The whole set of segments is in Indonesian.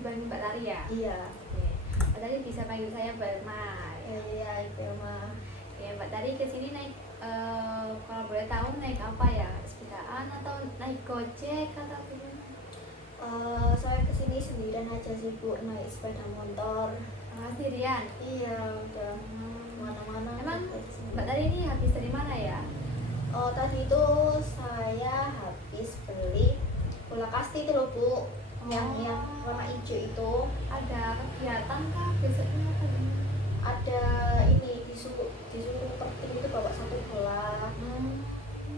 dipanggil Mbak Tari ya? Iya. Oke. Mbak Tari bisa panggil saya Belma. Iya, Belma. Ya, Mbak Tari kesini naik kalau boleh tahu naik apa ya? Sepedaan atau naik Gojek atau gimana? Saya kesini sendirian aja sih Bu, naik sepeda motor. Sendirian? Iya, udah mana-mana. Emang Mbak Tari ini habis dari mana ya? Tadi itu saya habis beli bola kasti itu loh Bu, yang warna hijau itu. Ada kegiatan kah besoknya apa gimana? Ada ini disuruh penting itu bawa satu bola,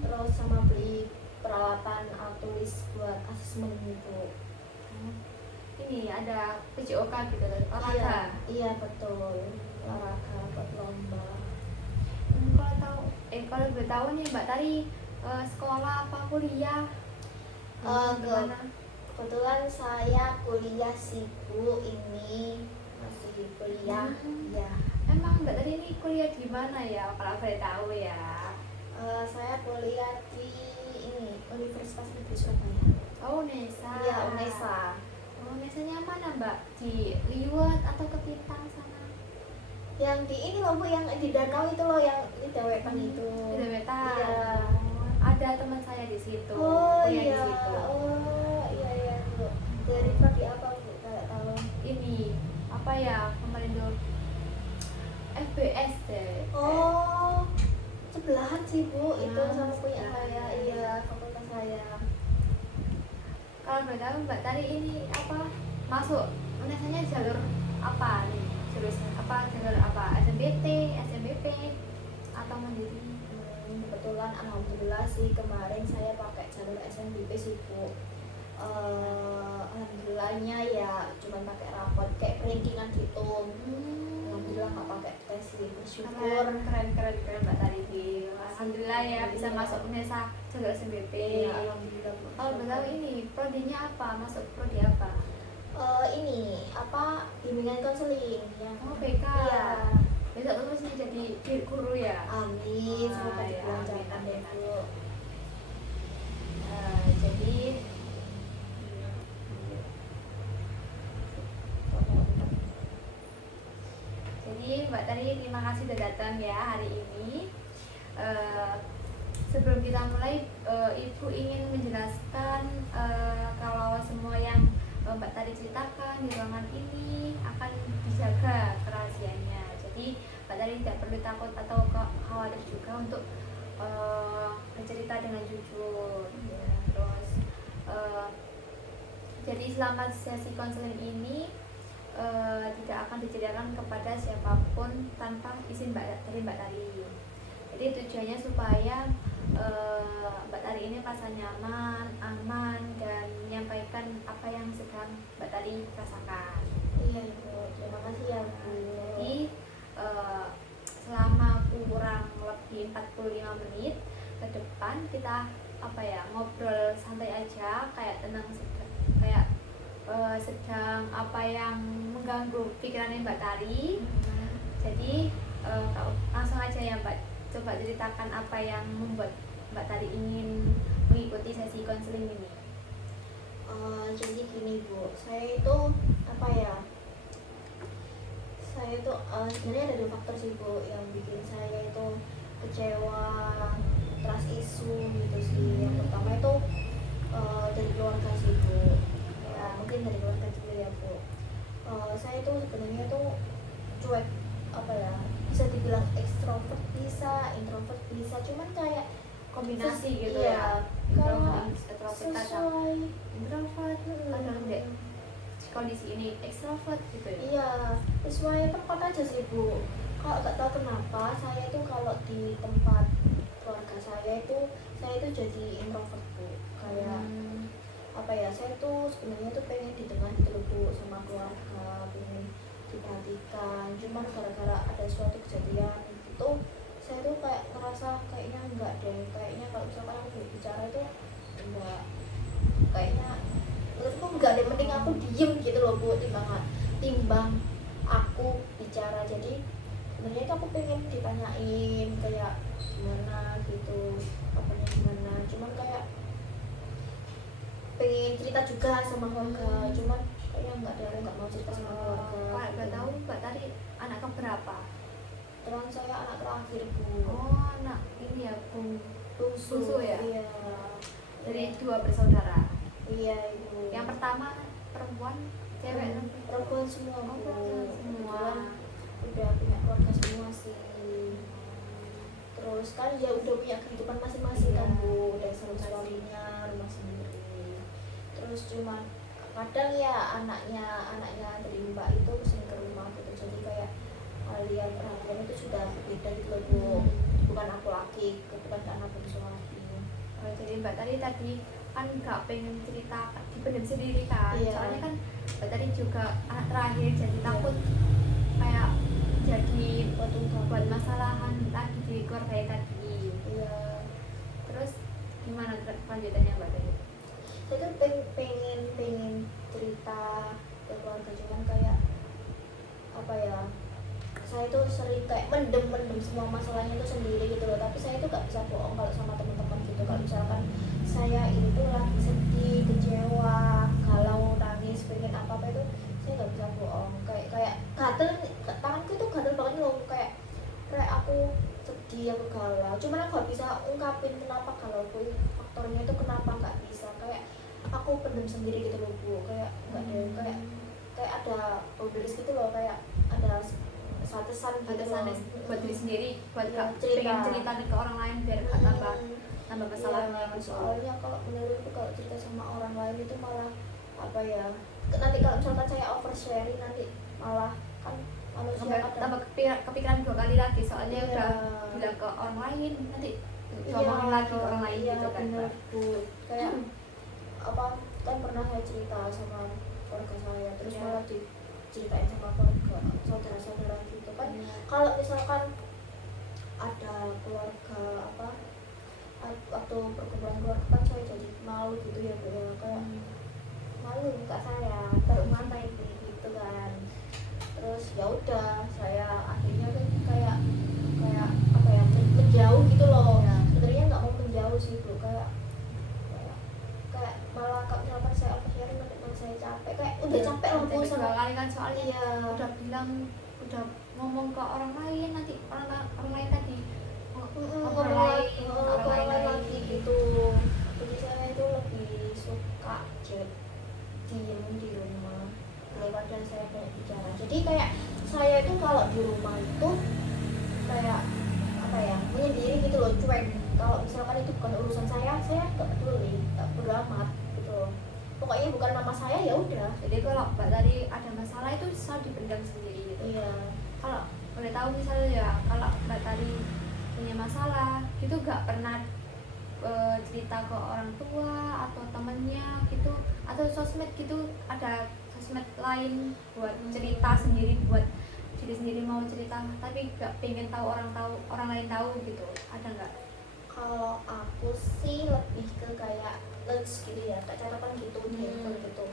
terus sama beli peralatan tulis buat asesmen gitu. Ini ada PJOK gitu, olahraga. Iya betul, olahraga buat lomba. Kalau boleh tahu nih Mbak Tari sekolah apa kuliah? Gimana? Kebetulan saya kuliah sih Bu, ini masih kuliah. Ya. Emang Mbak Tari ini kuliah di mana ya? Kalau boleh tahu ya. Saya kuliah di ini Universitas Negeri Surabaya. Oh, UNESA. Iya, UNESA. UNESA-nya mana Mbak? Di Liwet atau Ketintang sana? Yang di ini loh Bu, yang di danau itu loh, yang di Dewetan itu. Di Dewetan. Iya. Ada teman saya di situ. Oh kuliah iya. Di situ. Oh iya Bu. Dari prodi apa Bu? Kayak tahu. Ini apa ya kemarin tuh? FBS deh. Oh, sebelahan sih Bu, itu sama punya sebelahan. saya. Iya, fakultas saya. Kalau boleh tahu Mbak Tari ini apa masuk UNESA-nya jalur apa nih? Jalur apa? SNBT, SNBP atau mandiri? Kebetulan alhamdulillah sih kemarin saya pakai jalur SNBP sih Bu. Alhamdulillahnya ya cuma pakai rapot kayak rankingan gitu. Alhamdulillah nggak pakai tes sih, bersyukur. Keren Mbak Tari. Alhamdulillah ya bisa masuk UNESA jalur SNBP. Ya, alhamdulillah Bu. Kalau boleh tahu ini prodinya apa? Masuk prodi apa? Ini apa, bimbingan konseling yang BK. Iya. Besok tuh mesti jadi guru ya. Amin, semoga ya, dilancarkan amin. deh Bu. Jadi Mbak Tari terima kasih sudah datang ya hari ini. Sebelum kita mulai, Ibu ingin menjelaskan kalau semua yang Mbak Tari ceritakan di ruangan ini akan dijaga kerahasiaannya. Jadi Mbak Tari tidak perlu takut atau khawatir juga untuk bercerita dengan jujur. Ya. Terus jadi selama sesi konseling ini tidak akan diceritakan kepada siapapun tanpa izin Mbak Tari. Jadi tujuannya supaya Mbak Tari ini merasa nyaman, aman, dan menyampaikan apa yang sedang Mbak Tari rasakan. Iya Bu, terima kasih ya Bu. Jadi selama kurang lebih 45 menit ke depan kita ngobrol santai aja, kayak tenang, kayak sedang apa yang mengganggu pikirannya Mbak Tari. Jadi langsung aja ya Mbak, coba ceritakan apa yang membuat Mbak Tari ingin mengikuti sesi konseling ini. Jadi gini Bu, saya itu sebenarnya ada dua faktor sih Bu yang bikin saya itu kecewa, trust issue gitu sih. Yang pertama itu dari keluarga sih Bu. Ya mungkin dari keluarga juga ya Bu. Saya itu sebenarnya tuh cuek, bisa dibilang ekstrovert bisa, introvert bisa, cuman kayak Kombinasi gitu iya, ya. kalau Introvert sesuai introvert kadang deh kondisi ini ekstrovert gitu ya. Iya, sesuai tempat aja sih Bu. Kalau nggak tahu kenapa saya itu kalau di tempat keluarga saya itu jadi introvert Bu. Kayak saya tuh sebenarnya tuh pengen didengar gitu loh Bu sama keluarga, pengen diperhatikan. Cuman gara-gara ada suatu kejadian itu saya tuh kayak ngerasa kayaknya enggak deh, kayaknya kalau misalkan aku berbicara itu enggak, kayaknya menurutku enggak deh, mending aku diem gitu loh Bu, timbang aku bicara. Jadi sebenarnya itu aku pengen ditanyain kayak gimana gitu, apanya gimana, cuman kayak pengen cerita juga sama keluarga, cuman kayaknya enggak ada terakhir Bu. Oh, anak ini ya, bungsu ya. Iya. Dari 2 bersaudara. Iya Ibu. Yang pertama perempuan, cewek atau perempuan semua Oh, Bu. perempuan semua. Kebetulan udah punya keluarga semua sih. Terus kan ya udah punya kehidupan masing-masing Iya. kan Bu, udah sama suaminya, rumah sendiri. Terus cuma kadang ya anaknya dari Mbak itu kesini ke rumah gitu, jadi kayak kalian perhatian itu sudah berbeda gitu loh Bu. Bukan aku lagi, bukan anak bungsu lagi. Oh, jadi Mbak tadi kan nggak pengen cerita dipendam sendiri kan. Iya. Soalnya kan Mbak tadi juga anak terakhir, jadi takut kayak jadi buat masalahan lagi di keluarga tadi. Iya. Terus gimana lanjutannya Mbak tadi? Saya tuh pengen cerita ke keluarga, cuman kayak apa ya, saya tuh sering kayak mendem semua masalahnya itu sendiri gitu loh. Tapi saya tuh gak bisa bohong kalau sama teman-teman gitu. Kalau misalkan saya itu lagi sedih, kecewa, galau, nangis, pengen apa itu, saya gak bisa bohong. Kayak gatel, tanganku tuh gatel banget loh, kayak aku sedih, aku galau. Cuman aku gak bisa ungkapin kenapa galau, faktornya itu kenapa nggak bisa. Kayak aku pendem sendiri gitu loh Bu. Kayak nggak ada, kayak ada boundaries gitu loh, kayak ada batasan gitu loh. Buat diri sendiri, buat Iya, gak pengen cerita ke orang lain biar gak tambah masalahnya. Iya, soalnya kalau menurutku kalau cerita sama orang lain itu malah apa ya, nanti kalau misalkan saya oversharing nanti malah kan manusia tambah kepikiran 2 kali lagi, soalnya Iya. udah bilang ke orang lain, nanti Iya, ngomongin lagi ke orang lain iya, gitu kan bener, Mbak. Bu. Kayak apa, kan pernah saya cerita sama keluarga saya, terus Iya. malah diceritain sama keluarga saudara-saudara gitu kan. Iya. Kalau misalkan ada keluarga apa atau perkumpulan keluarga kan saya jadi malu gitu ya Bu ya, kayak malu muka saya taruh mana itu gitu kan. Terus ya udah, saya akhirnya kan kayak apa ya, menjauh gitu loh. Ya. Sebenarnya nggak mau menjauh sih Bu, kayak malah kalau misalkan saya oversharing nanti malah saya capek, kayak udah capek loh Bu sama. 2 kali kan, soalnya Iya. udah bilang, udah ngomong ke orang lain, nanti orang lain tadi Ngomong orang lain lagi gitu. Jadi saya itu lebih suka diem di rumah daripada saya banyak bicara. Jadi kayak saya itu kalau di rumah itu kayak apa ya, menyendiri gitu loh, cuek. Kalau misalkan itu bukan urusan saya gak peduli, gak peduli amat gitu loh. Pokoknya bukan nama saya ya udah. Jadi kalau Mbak tadi ada masalah itu selalu dipendam sendiri gitu. Iya. Kalau boleh tahu misalnya ya, kalau Mbak tadi punya masalah gitu gak pernah cerita ke orang tua atau temennya gitu, atau sosmed gitu, ada sosmed lain buat cerita sendiri, buat diri sendiri mau cerita tapi gak pengen orang lain tahu gitu, ada nggak? Kalau aku sih lebih ke kayak notes gitu ya, kayak catatan gitu di handphone gitu.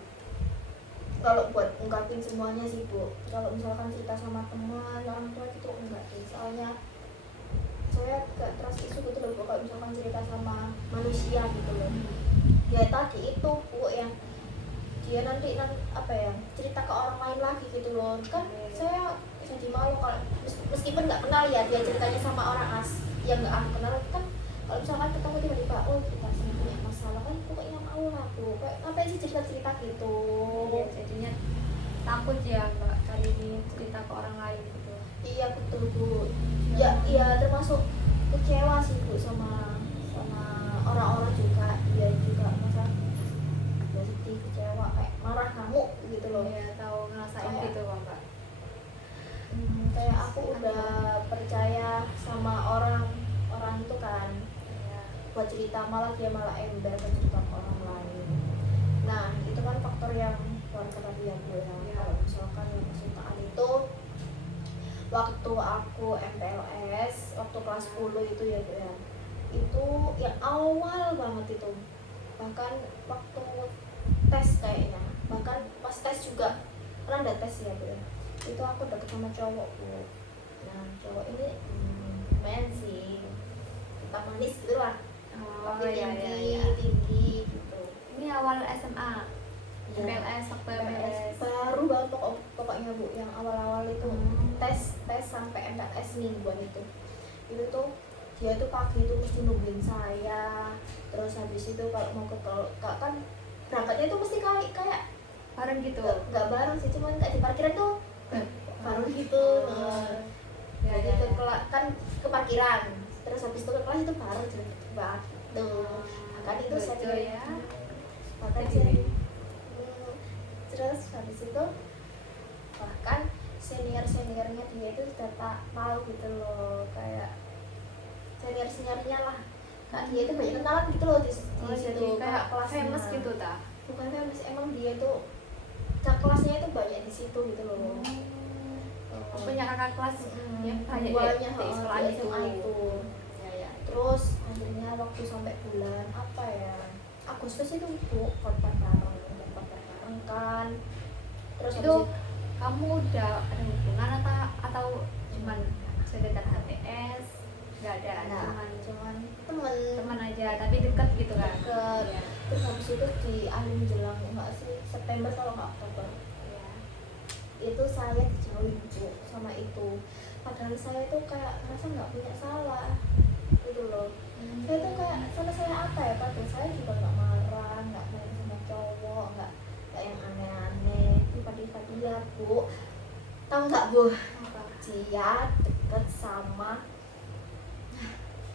Kalau buat ungkapin semuanya sih Bu, kalau misalkan cerita sama teman, orang tua gitu enggak sih. Soalnya saya gak trust isu gitu loh Bu, kalau misalkan cerita sama manusia gitu loh. Ya tadi itu Bu, yang dia nanti apa ya, cerita ke orang lain lagi gitu loh. Kan saya jadi malu kalau meskipun nggak kenal ya, dia ceritanya sama orang yang nggak aku kenal kan. Kalau misalkan ketemu tiba-tiba, oh kita sini punya masalah kan, pokoknya mau lah Bu. Kayak ngapain sih cerita gitu. Ya, jadinya takut ya Mbak kali ini cerita ke orang lain gitu. Iya betul Bu. Ya iya, termasuk kecewa sih Bu sama orang-orang juga. Dia juga masa ya sedih, kecewa, kayak marah, ngamuk gitu loh. Ya tahu ngerasain Kayak- gitu kok Mbak. Kayak aku udah percaya sama orang itu kan, Ya. buat cerita malah dia malah ember cerita ke orang lain. Nah itu kan faktor yang keluarga tadi yang gue Ya. kalau misalkan yang kesukaan itu waktu aku MPLS waktu kelas 10 itu ya Bu ya, itu yang awal banget itu, bahkan waktu tes kayaknya, bahkan pas tes juga kan ada tes ya Bu ya, itu aku deket sama cowok Bu. Nah cowok ini lumayan sih, kita manis gitu lah, tapi iya, tinggi iya. tinggi gitu. Ini awal SMA, Ya. MPLS, waktu MPLS. Baru banget pokoknya Bu, yang awal-awal itu Hmm. tes sampai MPLS mingguan itu. itu tuh dia tuh pagi itu mesti nungguin saya. Terus habis itu kalau mau ke kan berangkatnya itu mesti kayak bareng gitu. nggak bareng sih, cuman kayak di parkiran tuh bareng gitu. Ya, Jadi ya, ke ya. kan ke parkiran, terus habis itu ke kelas itu bareng banget tuh. Bahkan itu Lucu senior ya. bahkan Jadi, senior. Terus habis itu bahkan seniornya dia itu sudah tak tahu gitu loh, kayak seniornya lah, kak dia itu banyak kenalan gitu loh di oh, situ, jadi kayak kelasnya. famous gitu ta. Bukan famous, emang dia itu kak kelasnya itu banyak di situ gitu loh. Punya kakak kelas yang banyak banyak di sekolah di itu. SMA itu. Ya, ya. Terus akhirnya waktu sampai bulan apa ya, Agustus itu bu kontak bareng kan. Terus Itu habis kamu udah ada hubungan atau cuman sekedar HTS? Nggak ada, nah, cuman temen teman aja tapi deket gitu kan. deket. Iya. Terus habis itu di akhir menjelang enggak sih September kalau nggak Oktober Iya. itu saya dijauhin bu sama itu, padahal saya tuh kayak merasa nggak punya salah gitu loh. Saya tuh kayak salah saya apa ya, padahal saya juga nggak marah, nggak main sama cowok, nggak yang aneh-aneh. Tiba-tiba dia bu, tahu nggak bu, Apa? dia deket sama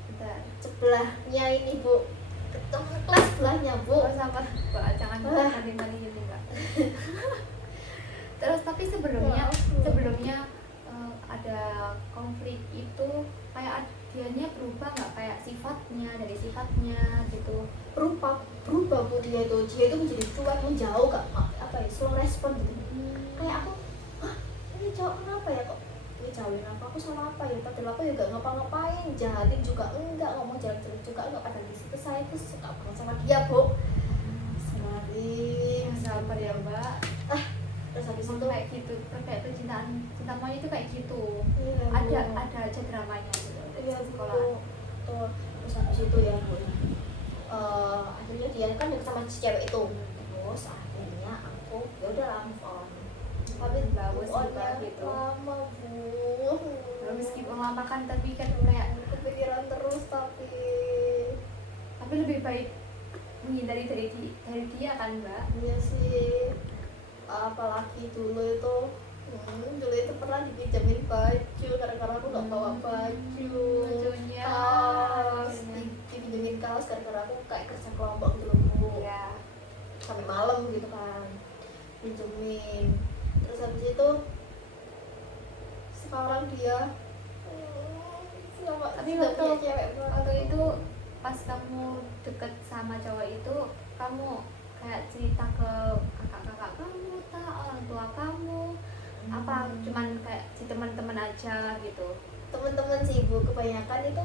Bentar. sebelahnya ini bu, ketemu kelas sebelahnya bu. Oh, sama Mbak, jangan banding-banding gitu Mbak. Terus tapi sebelumnya ada konflik itu kayak dianya berubah nggak, kayak dari sifatnya gitu. berubah bu, dia itu menjadi cuek, menjauh, gak apa ya, slow respon gitu. Kayak aku, hah ini cowok kenapa ya kok ini jauhin aku salah apa ya, padahal aku juga ngapa-ngapain, jahatin juga enggak, ngomong jelek-jelek juga enggak, padahal di situ saya tuh suka banget sama dia bu. Semarin Sabar ya Mbak. terus habis Emang itu kayak gitu, kayak percintaan cinta monyet itu kayak gitu. iya, Bu. Ada aja dramanya gitu di Iya sekolah. Bu. Tuh, terus habis itu ya Bu, akhirnya dia kan deket sama si cewek itu. Terus akhirnya aku ya udah move on. Tapi Bagus move juga on-nya gitu. lama Bu. Meskipun lama kan tapi kan kayak kepikiran terus tapi lebih baik menghindari dari dia kan Mbak. iya sih, apalagi dulu itu pernah dipinjemin baju gara-gara aku nggak bawa baju, Lucunya. kaos dipinjemin kaos gara-gara aku kayak kerja kelompok gitu loh Bu, Ya. sampai malam gitu kan pinjemin. Terus habis itu sekarang dia Tapi sudah waktu punya cewek waktu itu pas kamu deket sama cowok itu, kamu kayak cerita ke kakak-kakak kamu, orang tua kamu, apa cuman kayak si teman-teman aja gitu? temen-temen sih Bu, kebanyakan itu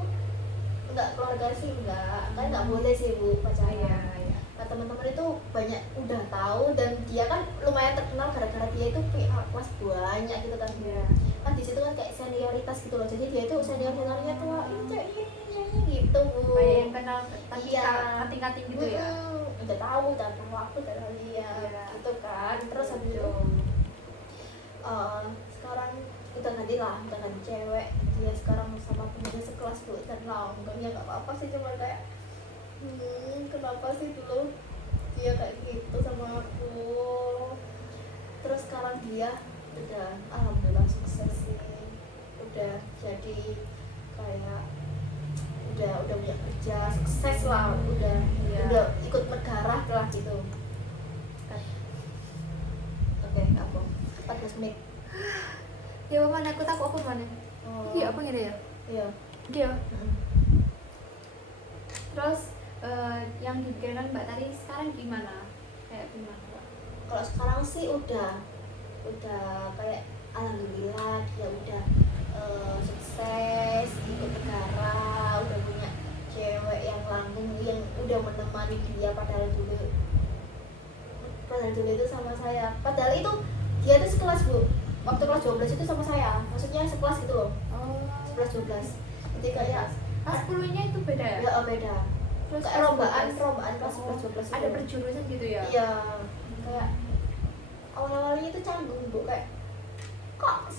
enggak, keluarga sih enggak, kan nggak boleh sih Bu pacaran. Iya. Nah teman-teman itu banyak udah tahu, dan dia kan lumayan terkenal gara-gara dia itu punya kelas banyak gitu kan. Iya. Kan di situ kan kayak senioritas gitu loh, jadi dia itu seniornya tuh ini gitu Bu. Kayak yang kenal tapi Iya. kating-kating gitu ya? Udah tahu aku udah tahu dia Iya. gitu kan. Terus habis itu sekarang udah ganti cewek, dia sekarang sama temennya sekelas Bu, dan langgeng ya nggak apa-apa sih, cuma kayak kenapa sih dulu dia kayak gitu sama aku. Terus sekarang dia udah alhamdulillah sukses sih, udah jadi kayak udah punya kerja, sukses lah, udah ikut negara lah gitu. Oke, apa 14 menit. Ya mana aku takut apa mana? Iya apa gitu ya? Iya. Iya. Terus yang dipikiran Mbak tadi sekarang gimana? Kayak gimana Mbak? Kalau sekarang sih udah kayak alhamdulillah dia udah sukses, ikut negara, udah punya cewek yang langgeng yang udah menemani dia, padahal dulu itu sama saya, padahal itu dia tuh sekelas Bu, waktu kelas 12 itu sama saya, maksudnya sekelas gitu loh, 11-12. Jadi kayak Kelas 10-nya itu beda ya? ya beda, Terus kayak rombaan kelas 11-12 ada perjurusan gitu ya? iya, kayak awal-awalnya itu canggung Bu, kayak kok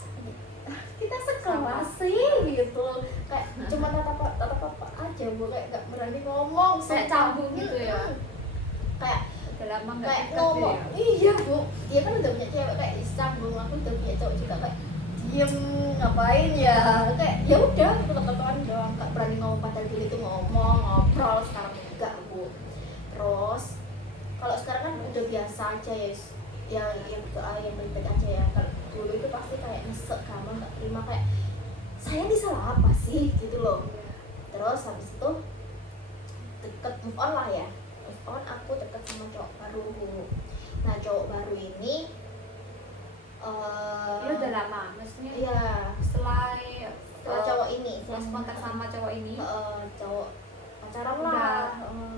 kita sekelas kenapa sih gitu, kayak cuma tatap apa aja bu, kayak nggak berani ngomong, kayak canggung gitu ya, kayak udah lama nggak kayak dekat ngomong ya. iya bu, dia kan udah punya cewek kayak canggung, aku udah punya cowok juga kayak diem ngapain ya, kayak ya udah ketok-ketokan doang, nggak berani ngomong, padahal dulu itu ngomong ngobrol, sekarang enggak bu. Terus kalau sekarang kan udah biasa aja ya, yang berdoa yang baik-baik aja ya. Kalau dulu itu pasti kayak nyesek, kamu nggak terima, kayak saya ini salah apa sih gitu loh. Terus habis itu deket, move on lah ya, move on, aku deket sama cowok baru. Nah cowok baru ini Lu udah lama, maksudnya iya setelah cowok ini pas kontak sama cowok ini cowok pacaran udah lah,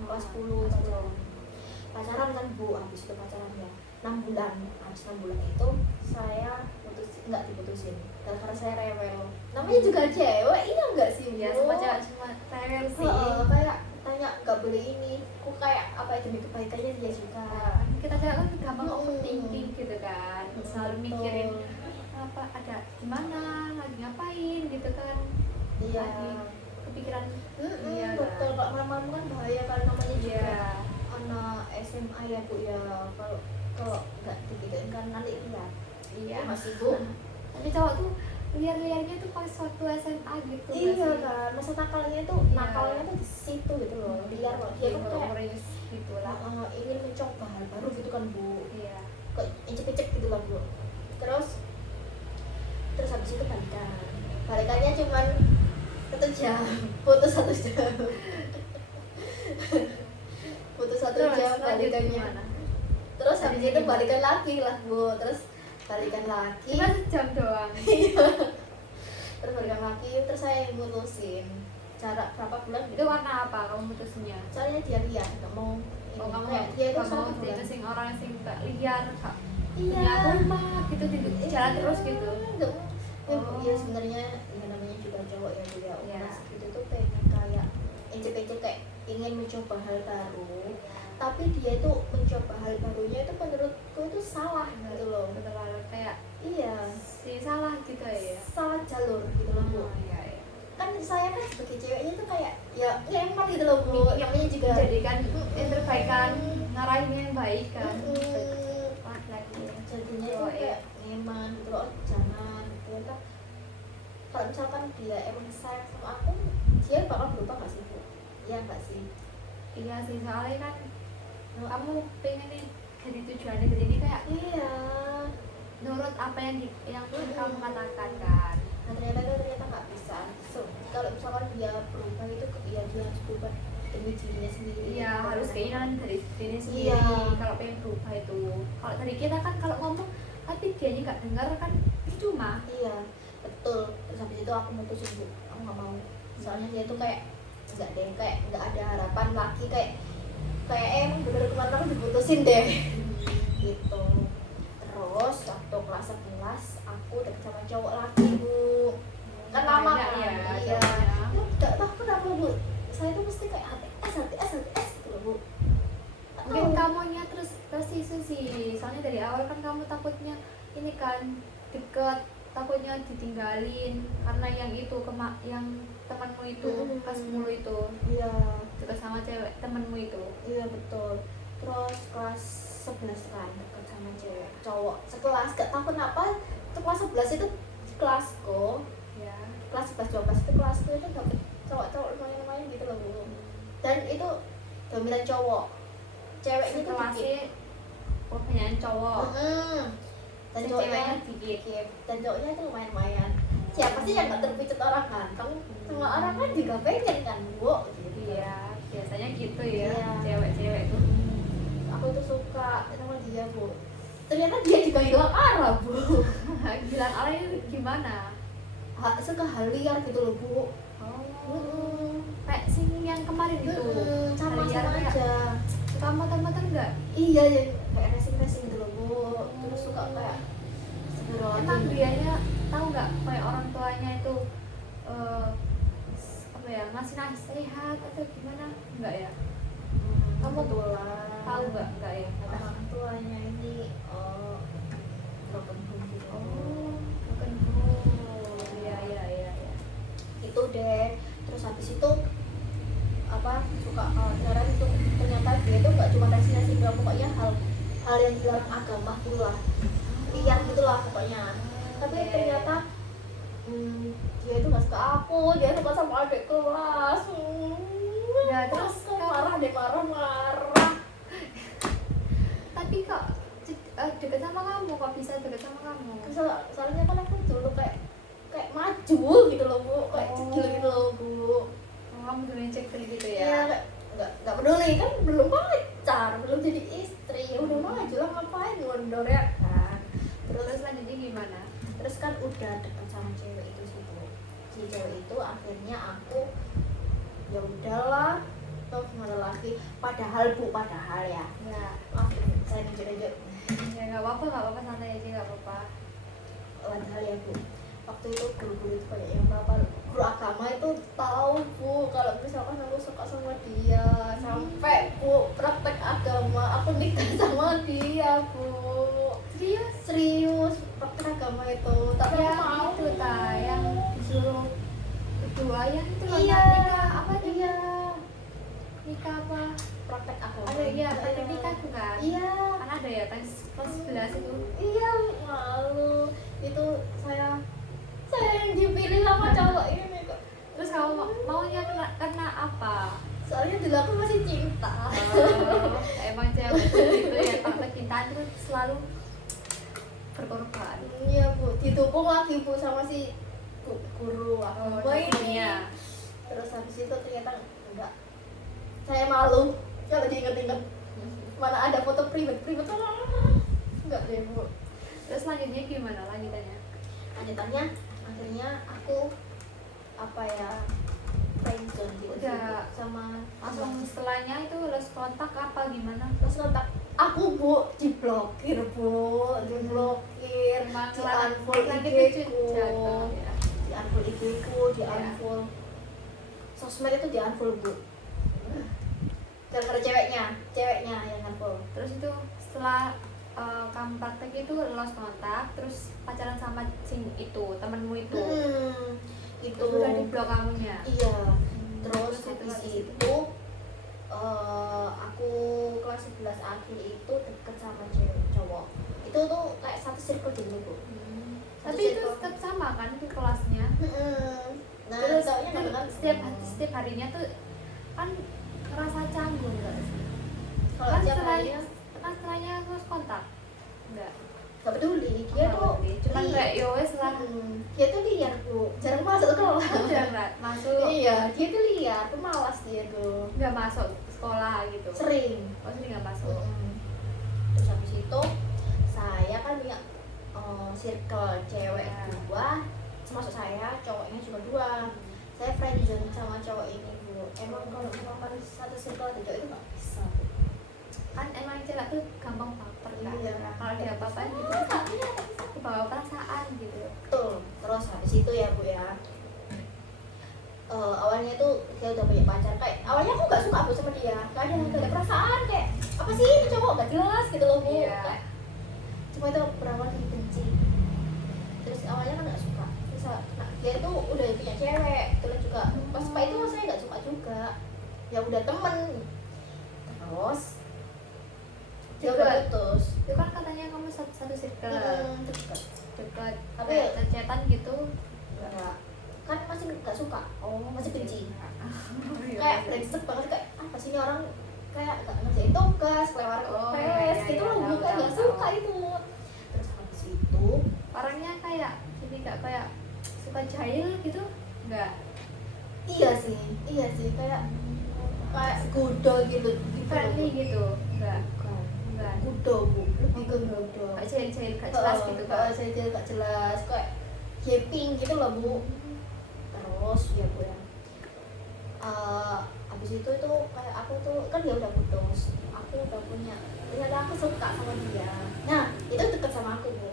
kelas 10 pacaran kan bu, habis itu pacaran ya 6 bulan, habis 6 bulan itu saya nggak diputusin karena saya rewel, namanya juga cewek, iya nggak sih ya bu? semua cewek semua rewel sih. Kayak tanya nggak boleh ini, kok kayak apa ya, demi kebaikannya dia juga. Kita cewek kan gampang overthinking gitu kan, selalu mikirin apa ada gimana, lagi ngapain gitu kan, Iya. lagi kepikiran. Iya Betul, kan? kalau malam-malam kan bahaya kan, namanya juga Iya. anak SMA ya bu ya, kalau nggak digituin kan nanti lihat. Iya. Masih bu. Tapi cowok tuh liar-liarnya tuh pas waktu SMA gitu. Iya kan, masa nakalnya tuh Iya. nakalnya tuh di situ gitu loh, liar loh. Dia kan kayak Humoris gitu lah. ingin mencoba hal baru gitu kan bu, Iya. kayak icek-icek gitu lah bu. Terus habis itu balikannya cuman 1 jam, putus 1 jam. Putus 1 Terus jam lanjut balikannya. gimana? Terus habis Lanjutnya itu gimana? balikan lagi lah bu, terus balikan lagi. Cuma sejam doang. Terus balikan lagi, terus saya yang mutusin. Jarak berapa bulan Itu warna apa kamu putusnya? soalnya dia liar, nggak mau ini. Oh kamu Kayak dia itu kamu satu bulan. itu sing orang sing tak liar kak. Iya. Punya rumah gitu di jalan terus gitu. Enggak. Oh. Ya sebenarnya ya namanya juga cowok ya bu ya. Iya. Mas itu tuh pengen kayak ecek-ecek, kayak ingin mencoba hal baru. Tapi dia itu mencoba hal barunya itu menurutku itu salah gitu loh. Terlalu kayak Iya. si salah gitu ya. Salah jalur gitu loh bu. Oh, iya, iya. Kan saya kan sebagai ceweknya tuh kayak ya emang gitu loh bu, namanya juga Jadikan yang terbaik kan, ngarahin yang baik kan. Lagi. jadinya Oh, tuh kayak ngeman gitu loh, jangan gitu kan. Kalau misalkan dia emang sayang sama aku, dia bakal berubah nggak sih bu? Iya nggak sih? Iya sih, soalnya kan kamu pengen nih jadi tujuannya jadi ini kayak Iya. nurut apa yang kamu katakan kan. Nah ternyata nggak bisa. Kalau misalkan dia berubah itu ya dia harus berubah demi dirinya sendiri. Iya, harus keinginan dari diri sendiri. Iya. Kalau pengen berubah itu, kalau dari kita kan kalau ngomong tapi dia nggak dengar kan percuma. Iya betul. Terus habis itu aku mutusin bu, aku nggak mau. Soalnya dia tuh kayak nggak deh, kayak nggak ada harapan lagi, kayak emang bener kemarin aku diputusin deh. Gitu. Terus waktu kelas 11 aku deket sama cowok lagi bu, kan lama Banyak kan ya, iya. cowoknya. Lu nggak tahu kenapa bu, saya tuh mesti kayak HTS gitu loh bu. Nggak Mungkin tahu. kamunya terus isu sih, soalnya dari awal kan kamu takutnya ini kan deket, takutnya ditinggalin karena yang itu yang temanmu itu kelas 10 itu Iya deket sama cewek temanmu itu. iya betul. Terus kelas 11 kan deket sama cewek cowok sekelas, gak tahu kenapa itu kelas 11 itu kelasku, Ya. kelas 11 12 itu kelasku itu dapet cowok-cowok lumayan gitu loh bu. Dan itu dominan cowok, ceweknya itu Sekelasnya dikit. kebanyakan cowok. Dan Si cowoknya ceweknya dikit. dan cowoknya itu lumayan. Siapa sih yang gak terpicut orang ganteng? Semua orang kan juga pengen kan bu gitu. Iya, biasanya gitu ya, Iya. cewek-cewek tuh. Aku tuh suka sama dia bu. Ternyata dia juga hilang arah bu. Bilang ala itu gimana? Suka hal liar gitu loh bu. Oh, kayak sing yang kemarin itu. Sama Hal liar kayak aja. suka motor-motor enggak? Iya ya, kayak racing gitu loh bu. Terus suka kayak Emang dianya tahu nggak kayak orang tuanya itu apa ya, ngasih nasihat atau gimana? Enggak ya? Kamu kebetulan tahu nggak ya? orang tuanya ini broken home gitu. Oh, bukan. Oh, iya iya iya. habis itu apa suka beneran itu ternyata dia itu nggak cuma tesnya single, pokoknya hal yang dilarang agama gitulah, liar gitulah pokoknya. Tapi ternyata dia itu nggak suka aku, dia suka sama adik kelas. Ya, terus marah deh, marah. Tapi kok deket sama kamu, kok bisa deket sama kamu? Soalnya kan aku dulu kayak maju gitu loh Bu, kayak cekil gitu loh Bu. Kamu dulu cek gitu Ya ya? nggak peduli kan, belum pacar, belum jadi istri, udah maju lah, ngapain ngondor ya kan. Terus selanjutnya gimana? Terus kan udah deket sama cewek itu sih Bu. Si cewek itu akhirnya aku ya udahlah, toh gimana lagi, padahal ya Ya, maaf saya nunjuk-nunjuk, ya nggak apa-apa, santai aja nggak apa-apa. padahal ya Bu, waktu itu guru-guru itu kayak yang berapa guru agama itu tahu Bu kalau misalkan aku suka sama dia, sampai Bu praktek agama aku nikah sama dia Bu. Serius praktek agama itu, tapi Ya aku mau itu yang disuruh berdua yang itu loh, iya nikah apa nih? iya Nikah apa? praktek agama Ada ya, praktek nikah bukan? iya Kan ada ya, kelas 11 itu. iya malu itu, saya yang dipilih sama cowok ini kok. Terus kamu maunya karena apa? Soalnya dulu aku masih cinta. Emang cewek itu ya, kalau percintaan itu selalu berkorban. Iya Bu, didukung lagi Bu sama si guru agama ini. Iya. Terus habis itu ternyata enggak, saya malu kalau diinget-inget, mana ada foto private enggak deh Bu. Terus lanjutnya gimana lanjutannya? Lanjutannya akhirnya aku apa ya, friendzone gitu sih, Udah Bu. Sama langsung setelahnya itu lost kontak apa gimana? terus kontak aku Bu, diblokir Bu, diblokir, Emang di unfollow lagi IG ku, jatuh ya. di unfollow IG ku, di Iya. unfollow sosmed itu, di unfollow Bu. Gara-gara ceweknya yang unfollow. Terus itu setelah kamu praktek itu lost kontak, terus pacaran sama itu temenmu itu. Itu Terus udah di blok kamunya. iya. Terus Terus habis itu. itu aku kelas 11 akhir itu deket sama cowok. Itu tuh kayak satu circle dulu Bu. Satu Tapi itu circle. tetap sama kan itu kelasnya. Nah, Terus cowoknya kan nggak setiap harinya tuh kan ngerasa canggung nggak sih? kalau Kan tiap setelahnya harinya terus kontak. Enggak. nggak peduli, dia tuh cuman iya. kayak yo wes lah. Dia tuh liar Bu, jarang masuk kelas. Jarang masuk. Iya, dia tuh liar, pemalas dia tuh. Nggak masuk sekolah gitu. Sering. Sering nggak masuk. Terus habis itu saya kan punya circle cewek Ya. 2, termasuk saya, cowoknya cuma 2. Saya friendzone sama cowok ini Bu. Emang kalau misalkan satu circle ada cowok itu nggak bisa Bu. Kan emang cewek tuh gampang baper kan. Iya. Kalau dia apa-apain gitu kebawa perasaan gitu. Betul. Terus habis itu ya Bu ya, awalnya tuh dia udah punya pacar, kayak awalnya aku nggak suka Bu sama dia, nggak ada perasaan, kayak apa sih ini cowok nggak jelas gitu loh Bu. Iya. Kayak, cuma itu berawal dari benci. Terus awalnya kan nggak suka, terus nah, dia tuh udah punya cewek, terus juga pas Pak itu saya nggak suka juga, ya udah temen. Terus dia udah Deket. putus. Itu kan katanya kamu satu circle. Deket. Dekat. Tapi- Kayak chatan gitu. Enggak, kan masih nggak suka, masih benci. Iya, Kayak iya. brengsek banget, kayak apa sih ini orang, kayak nggak ngerjain tugas, kelewar Oh, kepes iya, gitu iya, loh Bu, tahu, kayak nggak tahu, suka tahu. itu. Terus habis itu Orangnya kayak jadi nggak kayak suka jahil gitu. Enggak. iya sih kayak gudol gitu Friendly gitu. Enggak. Bukan. Enggak. Gudo Bu, lebih ke gudo. Kayak jahil-jahil gak jelas gitu kan. Saya jadi nggak jelas, kayak yaping gitu loh Bu. Terus ya Bu ya, habis itu kayak aku tuh kan dia udah putus, aku udah punya, ternyata aku suka sama dia. Nah itu deket sama aku Bu.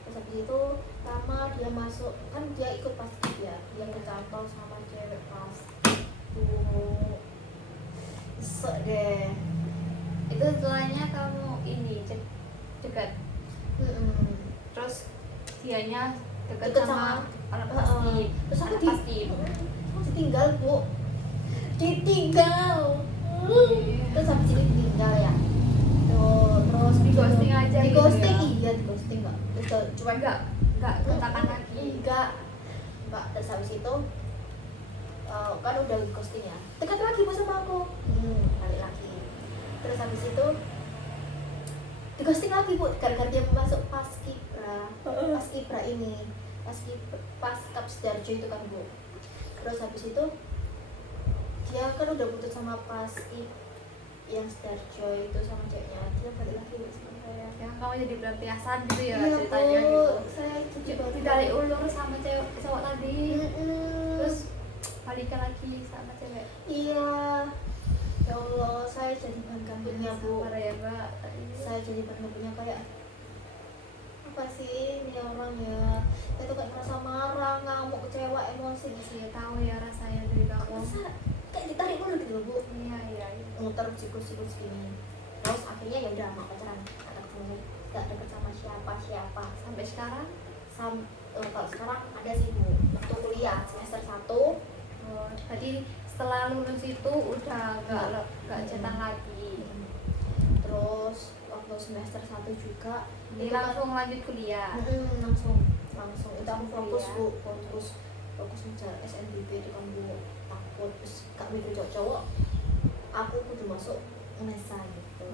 Terus habis itu lama dia masuk, kan dia ikut pas dia kecantol sama cewek pas tuh, esek deh. Itu setelahnya kamu ini dekat. Terus dianya dekat Deket sama sama- orang pasti. Terus aku Anak di pasti. ditinggal bu, ditinggal. Terus habis ini ditinggal ya. Tuh, terus Di ghosting aja di gitu ghosting ya? iya di ghosting nggak, terus cuma Enggak kontakan lagi. enggak. Terus habis itu kan udah di ghosting ya, dekat lagi bu sama aku, balik lagi. Terus habis itu di ghosting lagi bu, gara-gara dia masuk pas kibra ini, pas Kap Sidarjo itu kan bu. Terus habis itu dia kan udah putus sama yang Sidarjo itu sama ceweknya, dia balik lagi bu sama saya. Ya kamu jadi pelampiasan gitu ya Iya ceritanya bu, gitu. saya jadi Ditarik ulur sama cowok tadi. Mm-mm. Terus balikan lagi sama cewek. Iya, ya Allah, saya jadi bahan gambutnya bu. Sabar ya mbak. Saya jadi bahan gambutnya kayak apa sih ini orang ya? Saya tuh kayak merasa marah, ngamuk, kecewa, emosi. Saya tahu ya rasanya dari kamu. Masa kayak ditarik dulu gitu loh bu, Iya. muter siklus gini. Terus akhirnya ya udah mau pacaran, nggak deket sama siapa. Sampai sekarang. Kalau sekarang ada sih bu, waktu kuliah semester 1. Oh, jadi setelah lulus itu udah nggak cetan lagi. Terus waktu semester 1 juga Jadi itu kan- langsung lanjut kuliah. langsung itu aku fokus Iya. bu, fokus ngejar SNBP itu kan bu, takut terus gak mikir cowok, aku kudu masuk UNESA gitu.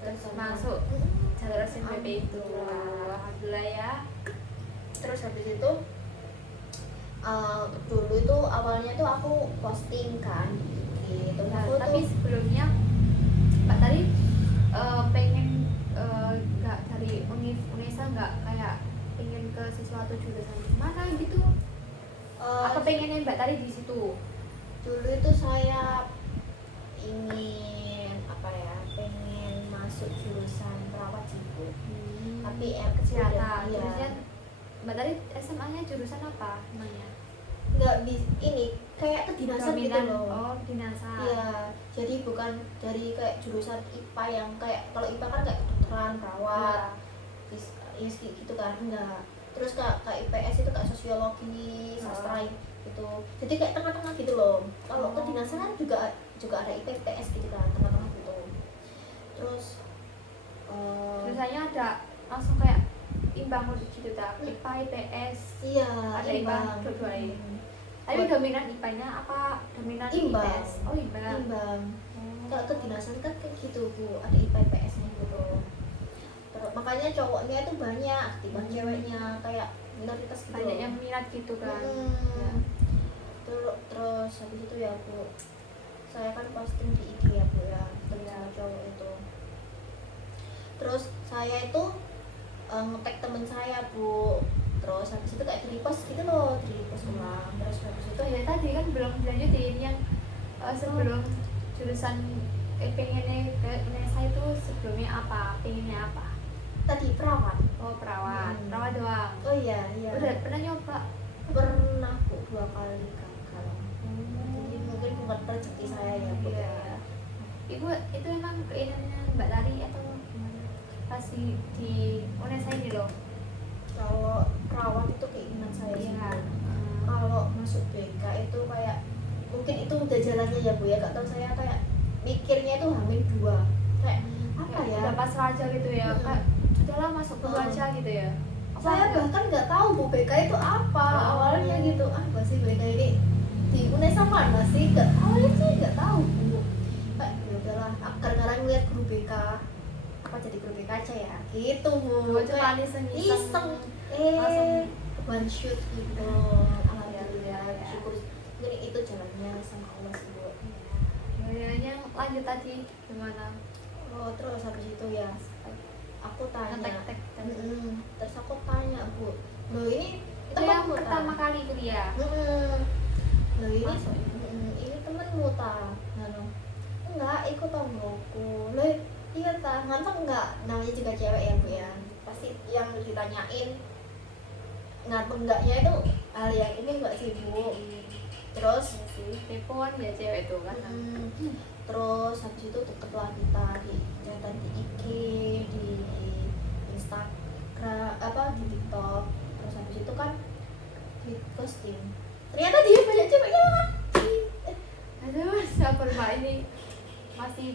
Terus masuk jalur SNBP itu. Alhamdulillah ya. Terus habis itu dulu itu awalnya tuh aku posting kan gitu. Nah, Aku tapi tuh sebelumnya Mbak tadi pengen nggak dari UNESA nggak kayak pengen ke sesuatu jurusan mana gitu? Apa pengennya Mbak tadi di situ? dulu itu saya ingin apa ya, pengen masuk jurusan perawat sih bu, tapi Kesehatan. iya Terusnya Mbak tadi SMA-nya jurusan apa namanya? nggak ini kayak kedinasan gitu Jaminan. loh. Oh, kedinasan. Iya, jadi bukan dari kayak jurusan IPA yang kayak, kalau IPA kan kayak kedokteran, perawat, ya gitu kan, enggak. Terus kayak IPS itu kayak sosiologi, sastra gitu. Jadi kayak tengah-tengah gitu loh. Kalau kedinasan kan juga ada IPS gitu kan, tengah-tengah gitu. Terus Jurusannya ada langsung kayak imbang gitu tak? IPA, IPS. iya, Ada imbang dua-duanya. Tapi dominan IPA-nya apa dominan Imbang. IPS? Oh, imbang. imbang. Kalau kedinasan kan kayak gitu bu, ada IPA IPS-nya gitu. Terus makanya cowoknya itu banyak, ketimbang ceweknya, kayak minoritas gitu. Banyak yang minat gitu kan. Ya. Terus habis itu ya bu, saya kan posting di IG ya bu ya, ketemu sama cowok itu. Terus saya itu nge-tag temen saya bu, terus habis itu kayak di-repost gitu loh, di-repost ulang. Terus habis itu Oh ya tadi kan belum dilanjutin yang sebelum jurusan pengennya ke UNESA itu sebelumnya apa? Pengennya apa? tadi perawat. Oh, perawat. Perawat doang. Oh iya. Udah pernah nyoba? Pernah bu, 2 kali gagal. Jadi mungkin bukan rezeki saya ya bu. Iya. Ibu itu emang keinginannya Mbak Tari atau gimana? Pas di UNESA ini loh. Kalau perawat itu keinginan saya sih Iya. Bu. Kalau masuk BK itu kayak mungkin itu udah jalannya ya bu ya, gak tau saya kayak mikirnya itu hamil 2 kayak apa ya, Udah pas aja gitu ya. Mm-mm. Kayak udahlah masuk dulu aja gitu ya. saya bahkan nggak tahu bu BK itu apa awalnya gitu, apa sih BK ini di UNESA mana sih, awalnya sih nggak tahu bu, kayak ya udahlah gara-gara ngeliat guru BK apa jadi guru BK aja ya gitu bu, Cuma kayak iseng iseng langsung. one shoot gitu. Alhamdulillah Ya. syukur, jadi itu jalannya sama Allah sih bu. Yang lanjut tadi gimana? Oh terus habis itu ya aku tanya, Ngetek-tek tadi. terus aku tanya bu, loh ini Itu yang temanmu pertama ta? kali kuliah. Loh ini Masuk. ini temenmu ta? Lalu enggak, ikut tonggoku. Loh iya ta, nganteng enggak? Namanya juga cewek ya bu ya, pasti yang ditanyain nganteng enggaknya itu hal yang ini enggak sih bu. Terus Telepon ya cewek itu kan. terus habis itu deketlah kita di chatan di IG, di Instagram, apa di TikTok. Terus habis itu kan di posting ternyata dia banyak ceweknya lagi. Aduh, sabar mbak, ini masih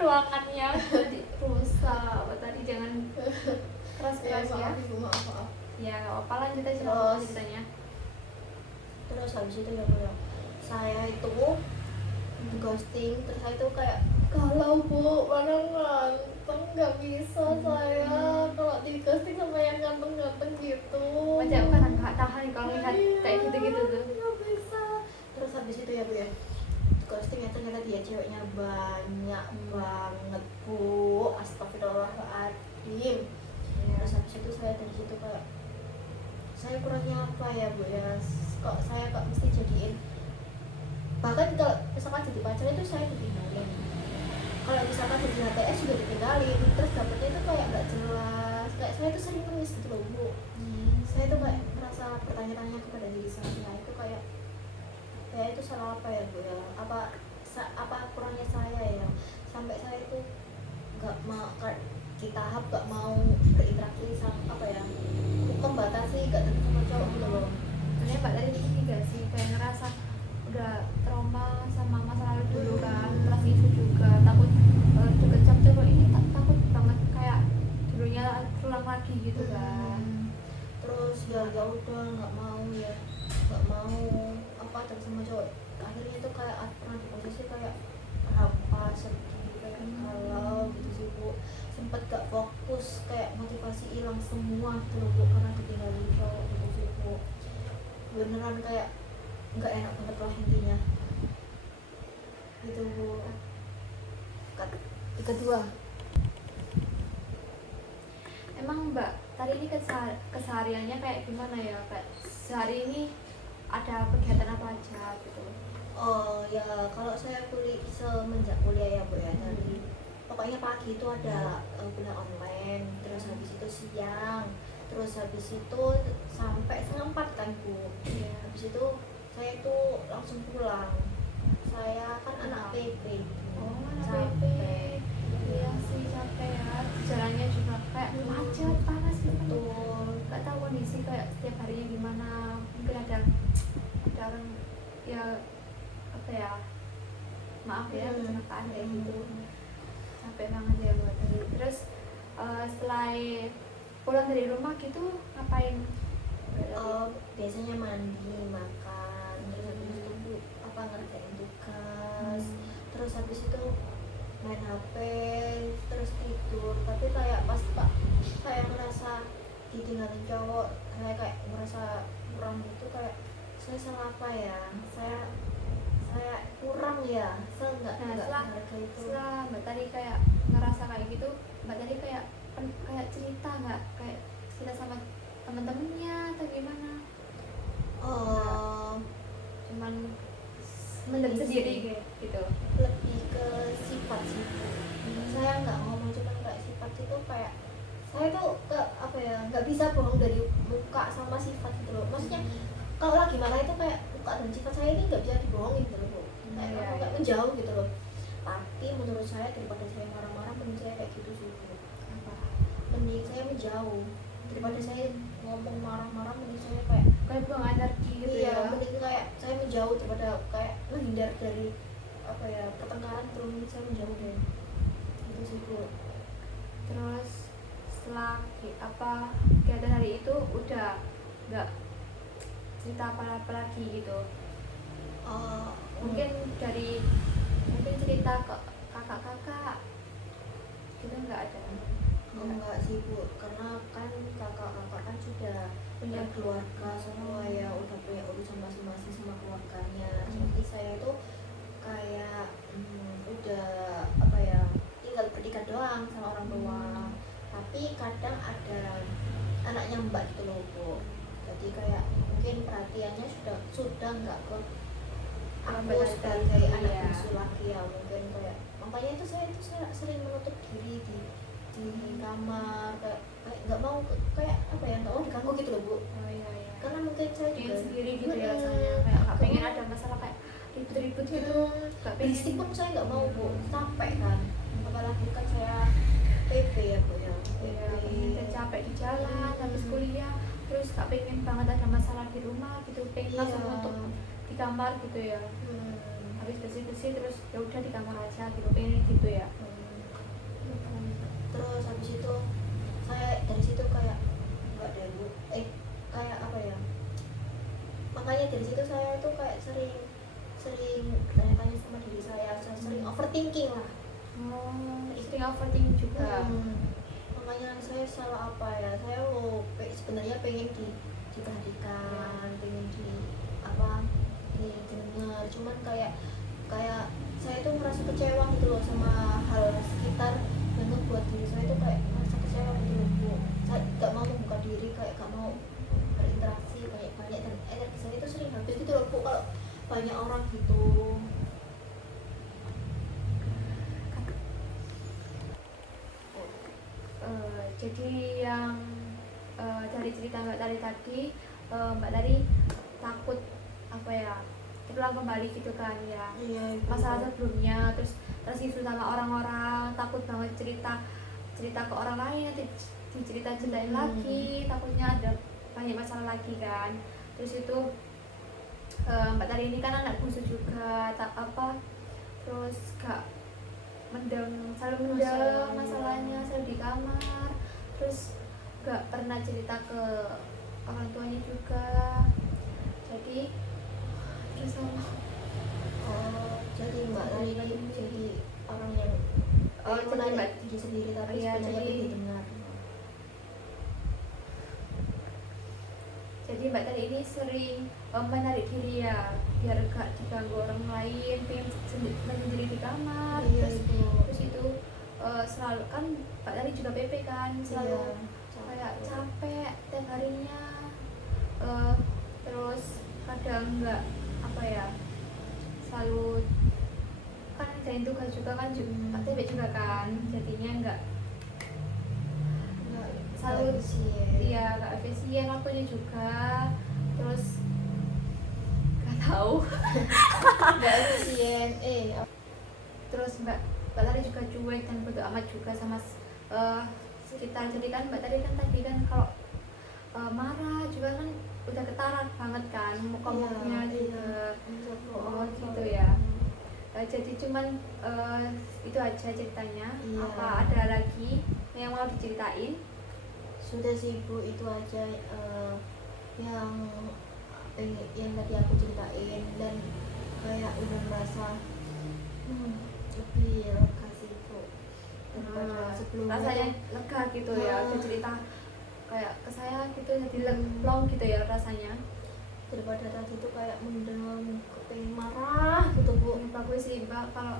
ruangannya jadi rusak. Tadi jangan keras-keras ya. Maaf ibu, maaf. Ya nggak apa-apa, lanjut aja Terus. ceritanya. Terus habis itu ya Bu, saya itu di ghosting, terus saya itu kayak kalau Bu mana ganteng, nggak bisa saya kalau di ghosting sama yang ganteng-ganteng gitu. Macam kan nggak tahan kalau lihat kayak gitu-gitu tuh. Nggak bisa. Terus habis itu ya Bu ya, ghosting ya, ternyata dia ceweknya banyak banget Bu, astagfirullahaladzim. Terus habis itu saya dari situ kayak saya kurangnya apa ya Bu ya, kok saya kok mesti jadiin, bahkan kalau misalkan jadi pacar itu saya ditinggalin, kalau misalkan jadi HTS juga ditinggalin, terus dapetnya itu kayak nggak jelas, kayak saya itu sering nangis gitu loh Bu. Saya tuh kayak merasa bertanya-tanya kepada diri saya, itu kayak itu salah apa ya Bu ya, apa kurangnya saya ya, sampai saya itu nggak mau di tahap nggak mau berinteraksi sama apa ya, membatasi nggak deket sama cowok gitu loh. Sebenarnya mbak tadi ini gak sih kayak ngerasa udah trauma sama masa lalu dulu kan, terus itu juga takut deket sama cowok ini, takut banget kayak dulunya terulang lagi gitu kan. Terus ya udah nggak mau apa terus sama cowok, akhirnya itu kayak pernah di posisi kayak apa sedih kayak galau gitu sih Bu, sempet gak fokus, kayak motivasi hilang semua gitu loh Bu, karena ditinggalin cowok gitu sih Bu, beneran kayak nggak enak banget lah intinya gitu Bu. Kedua, Emang mbak tadi ini kesehariannya kayak gimana ya, kayak sehari ini ada kegiatan apa aja gitu? oh ya kalau saya semenjak kuliah ya Bu ya, dari pokoknya pagi itu ada kuliah online, terus habis itu siang, terus habis itu sampai 3:30 kan Bu ya. Habis itu saya itu langsung pulang, saya kan anak PP. Oh, Capek. Iya sih, capek ya, jalannya juga kayak macet, panas gitu. Betul. Gak tahu kondisi kayak setiap harinya gimana, mungkin ada orang ya apa ya, maaf ya kecelakaan kayak gitu. Capek banget ya buat tadi. Terus setelah pulang dari rumah gitu ngapain? Biasanya mandi, makan, terus habis itu Bu, apa ngerjain tugas, terus habis itu main HP, terus tidur. Tapi kayak pas saya merasa ditinggalin cowok, saya kayak merasa kurang gitu, kayak saya salah apa ya, saya kurang ya, saya nggak harga itu. Setelah mbak tadi kayak ngerasa kayak gitu, mbak tadi kayak cerita nggak, kayak cerita sama teman-temannya atau gimana? Cuman mendem sendiri gitu. Lebih ke sifat sih. Saya nggak ngomong, cuman kayak sifat itu kayak saya tuh apa ya, nggak bisa bohong dari muka sama sifat gitu loh. Maksudnya kalau lagi marah itu kayak muka dan sifat saya ini nggak bisa dibohongin gitu loh. Kayak nggak menjauh gitu loh. Tapi menurut saya daripada saya marah-marah, mending saya kayak gitu sih. Mending saya menjauh daripada saya ngomong marah-marah, mending saya kayak buang energi gitu ya. Mending kayak saya menjauh daripada kayak menghindar dari apa ya, pertengkaran, terus mending saya menjauh deh itu sih Bu. Terus setelah kegiatan hari itu udah nggak cerita apa-apa lagi gitu? Mungkin cerita ke kakak-kakak gitu nggak ada? Enggak sih Bu, karena kan kakak-kakak kan sudah punya keluarga semua ya, udah punya urusan masing-masing sama keluarganya. Jadi saya itu kayak udah apa ya, tinggal bertiga doang sama orang tua. Tapi kadang ada anaknya Mbak gitu loh Bu, jadi kayak mungkin perhatiannya sudah nggak ke aku sebagai anak bungsu lagi ya, mungkin kayak makanya itu saya sering menutup diri di kamar, kayak nggak mau, kayak apa ya, nggak mau diganggu gitu loh Bu. Karena mungkin saya juga sendiri gitu ya, rasanya kayak nggak pengen ada masalah kayak ribut-ribut gitu. Berisik pun saya nggak mau Bu, capek kan, apalagi kan saya PP ya Bu ya, PP capek di jalan habis kuliah, terus gak pengen banget ada masalah di rumah gitu, pengen Iya. langsung untuk di kamar gitu ya, Hmm. habis bersih terus ya udah di kamar aja gitu, pengen gitu ya. Terus habis itu saya dari situ kayak nggak deh Bu, kayak apa ya, makanya dari situ saya itu kayak sering bertanya-tanya sama diri saya sering overthinking lah. Sering overthinking juga. Makanya saya salah apa ya, saya sebenarnya pengen diperhatikan, pengen didengar, cuman kayak saya itu merasa kecewa gitu loh sama hal sekitar dan membuat diri saya itu kayak merasa kecewa gitu loh Bu. Saya gak mau membuka diri, kayak gak mau berinteraksi banyak-banyak, dan energi saya itu sering habis gitu loh Bu kalau banyak orang gitu. Jadi yang dari cerita Mbak Tari tadi, Mbak Tari takut apa ya, terulang kembali gitu kan ya, Iya, masalah sebelumnya, terus tersisu sama orang-orang, takut banget cerita ke orang lain, nanti dicerita-ceritain lagi, takutnya ada banyak masalah lagi kan. Terus itu Mbak Tari ini kan anak bungsu juga, terus gak selalu mendem masalahnya, selalu di kamar, terus gak pernah cerita ke orang tuanya juga, jadi terus jadi Mbak Tari jadi orang yang jadi Mbak diri sendiri tapi iya, sebenarnya jadi didengar. Jadi Mbak Tari ini sering menarik diri ya, biar gak diganggu orang lain, pengen sendiri di kamar. Iya, terus itu selalu kan Mbak Tari juga PP kan, selalu kayak capek tiap harinya, terus kadang nggak apa ya, selalu kan ngerjain tugas juga kan, TB juga kan, jadinya nggak selalu iya nggak efisien waktunya juga, terus nggak tahu nggak efisien. Terus Mbak Tari juga cuek dan bodo amat juga sama sekitar. Jadi kan Mbak Tari kan tadi kan kalau marah juga kan udah ketara banget kan muka-mukanya juga. Oh gitu ya. Jadi cuman itu aja ceritanya. Iya. Apa ada lagi yang mau diceritain? Sudah sih Bu, itu aja yang tadi aku ceritain, dan kayak udah merasa lebih lega sih Bu daripada sebelumnya. Rasanya lega gitu ya, udah cerita kayak ke saya gitu, jadi plong gitu ya rasanya, daripada tadi tuh kayak mendem, pengen marah gitu Bu. bagus sih Mbak kalau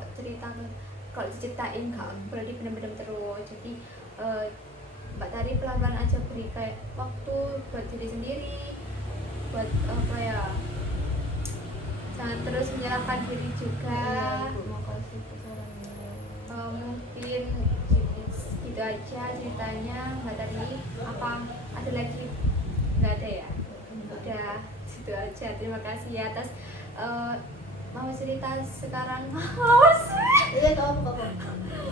kalau diceritain gak boleh dipendam-pendam terus. Jadi Mbak Tari pelan-pelan aja, beri kayak waktu buat diri sendiri, buat apa ya, jangan terus menyerahkan diri juga. Bu, makasih Bu sarannya. Mungkin gitu aja ceritanya Mbak Tari. Apa ada lagi? Nggak ada ya? Udah situ aja. Terima kasih ya atas mau cerita sekarang. Iya kamu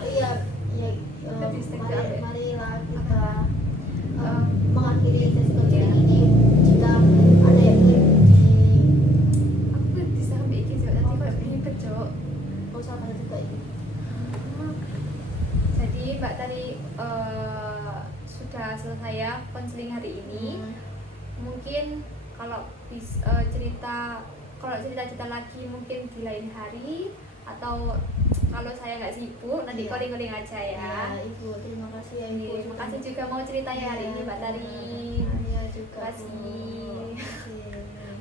iya marilah kita mengakhiri sesi coaching ini. Jika ada yang ingin Aku bisa bikin sih nanti kayak pengen kecok. usah pada juga ini. Jadi Mbak Tari sudah selesai ya konseling hari ini. Mungkin kalau cerita lagi mungkin di lain hari, atau kalau saya nggak sibuk nanti Iya. calling aja ya. Ibu, terima kasih ya Ibu. Terima kasih juga mau cerita ya hari ini Mbak Tari. Iya juga. Terima kasih.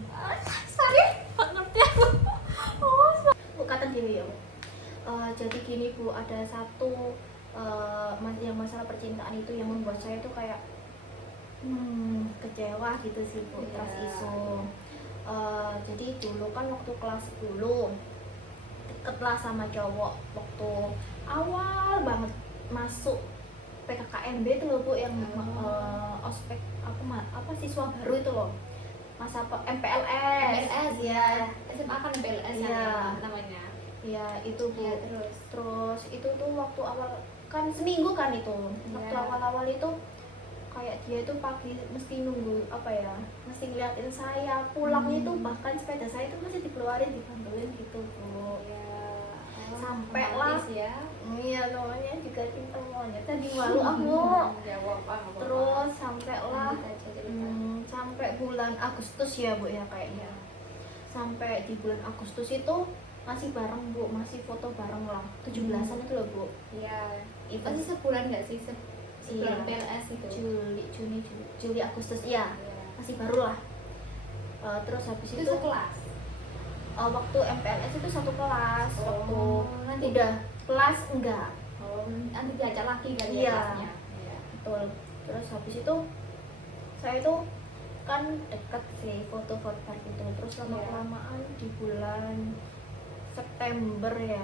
Makasih. Sorry, nggak ngerti aku. Bu, kata gini ya. Jadi gini Bu, ada satu yang masalah percintaan itu yang membuat saya tuh kayak kecewa gitu sih Bu, Iya. trust issue. Jadi dulu kan waktu kelas 10 deket lah sama cowok, waktu awal banget masuk PKKMB itu loh Bu, yang ospek apa siswa baru itu loh, masa MPLS ya. SMA kan MPLS Iya. namanya. ya itu Bu. Ya, Terus itu tuh waktu awal kan seminggu kan itu, waktu Iya. awal-awal itu kayak dia itu pagi mesti nunggu apa ya, mesti ngeliatin saya pulangnya itu, bahkan sepeda saya itu masih dikeluarin dibantuin gitu Bu. Sampai lah ya. Iya, namanya juga cinta monyet, tadi malu aku. Terus sampai lah sampai bulan Agustus ya Bu ya kayaknya. Sampai di bulan Agustus itu masih bareng Bu, masih foto bareng lah, 17-an itu loh Bu. Iya. Itu Masih sebulan nggak sih? Iya. Sebulan PLS itu. Juli Agustus iya. Masih baru lah. Terus habis Itu itu sekelas. waktu MPLS itu satu kelas. Waktu nanti udah kelas enggak. Nanti diajak lagi kan ya Iya. kelasnya. Iya. Betul. Terus habis itu saya itu kan deket sih foto-foto gitu. Terus lama-kelamaan di bulan September ya,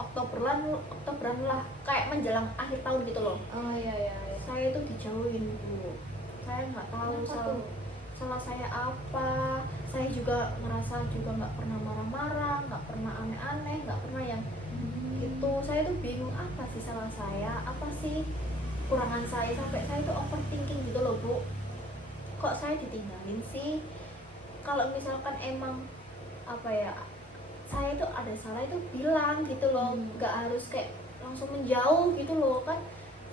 Oktoberan lah, kayak menjelang akhir tahun gitu loh. Oh iya. Saya itu dijauhin Bu. Saya nggak tahu salah saya apa. Saya juga ngerasa juga nggak pernah marah-marah, nggak pernah aneh-aneh, nggak pernah yang gitu. Saya tuh bingung apa sih salah saya, apa sih kurangan saya, sampai saya itu overthinking gitu loh Bu. Kok saya ditinggalin sih? Kalau misalkan emang apa ya, saya itu ada salah itu bilang gitu loh, nggak harus kayak langsung menjauh gitu loh kan.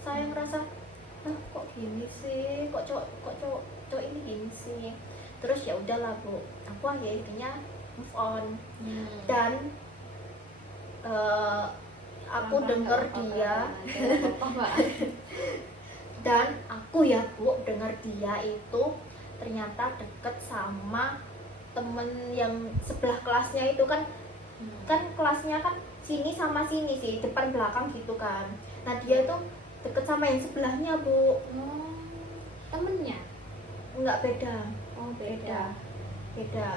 Saya ngerasa kok gini sih, kok cowok ini gini sih. Terus ya udahlah Bu, aku akhirnya move on. Dan aku dengar dia dan aku ya Bu dengar dia itu ternyata deket sama temen yang sebelah kelasnya itu kan. Kan kelasnya kan sini sama sini sih, depan belakang gitu kan. Nah dia itu deket sama yang sebelahnya Bu. Temennya? Enggak, beda. Oh beda.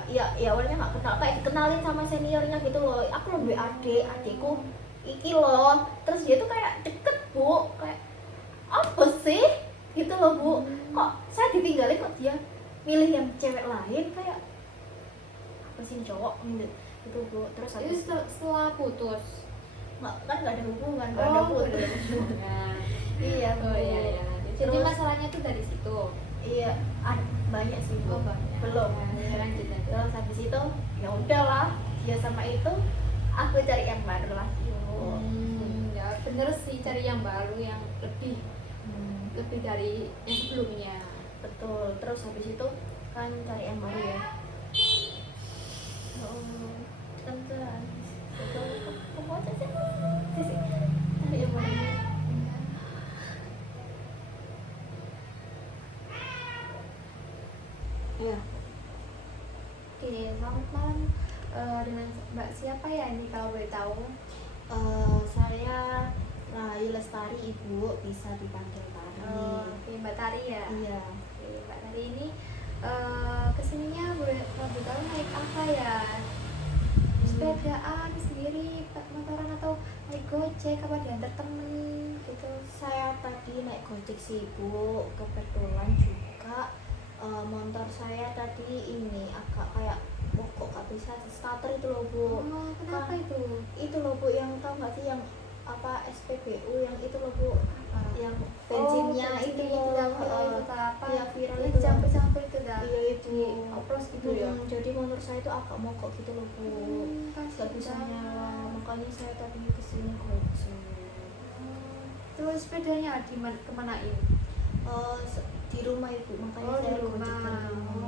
Ya awalnya nggak kenal, kayak dikenalin sama seniornya gitu loh. Aku lebih adikku iki loh. Terus dia tuh kayak deket Bu, kayak apa sih gitu loh Bu. Kok saya ditinggalin, kok dia milih yang cewek lain, kayak apa sih cowok gitu Bu. Terus Itu setelah putus? kan nggak ada hubungan, nggak ada putus. Iya Bu. Oh iya. Jadi Terus- masalahnya tuh dari situ. Iya, banyak sih Bu. Banyak. Belum. Ya, lanjut. Terus habis itu ya udahlah, dia sama itu aku cari yang baru lah. Ya bener sih, cari yang baru yang lebih dari yang sebelumnya. Betul. Terus habis itu kan cari yang baru ya. Tante itu kamu aja sih cari yang baru. Iya. Oke, selamat malam. Dengan Mbak siapa ya ini kalau boleh tahu? Saya Rahayu Lestari Ibu, bisa dipanggil Tari. Oke, Mbak Tari ya. Iya. Oke, Mbak Tari ini kesininya boleh tahu naik apa ya? Sepedaan sendiri, motoran atau naik gojek, apa diantar temen gitu? Saya tadi naik gojek sih Bu, kebetulan juga motor saya tadi ini agak kayak kok gak bisa starter itu loh Bu. Oh, kenapa itu? Itu loh Bu, yang tahu nggak sih yang apa SPBU yang itu loh Bu, yang bensinnya bensin itu loh, loh, itu apa? iya, viral Yang itu. campur-campur itu dah. Iya itu. Oplos gitu ya. Jadi motor saya itu agak mogok gitu loh Bu, nggak bisa nyala, makanya saya tadi kesini gojek. Terus sepedanya kemanain? Di rumah Ibu, makanya Oh, di saya rumah. gojek dari rumah.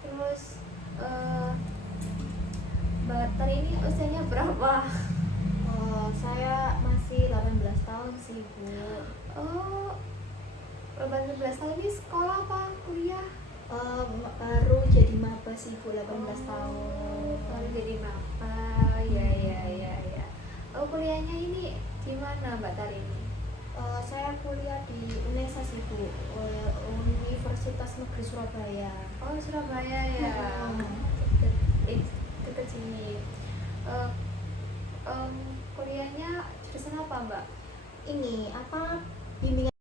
Terus Mbak Tari ini usianya berapa? Saya masih 18 tahun sih Bu. Oh, 18 tahun ini sekolah apa kuliah? Baru jadi maba sih Bu, 18 tahun. Baru jadi maba. Ya. Oh, kuliahnya ini di mana Mbak Tari ini? Saya kuliah di UNESA sih Bu, Universitas Negeri Surabaya. Oh, Surabaya ya. Dekat sini. Kuliahnya jurusan apa Mbak? Ini apa, bimbingan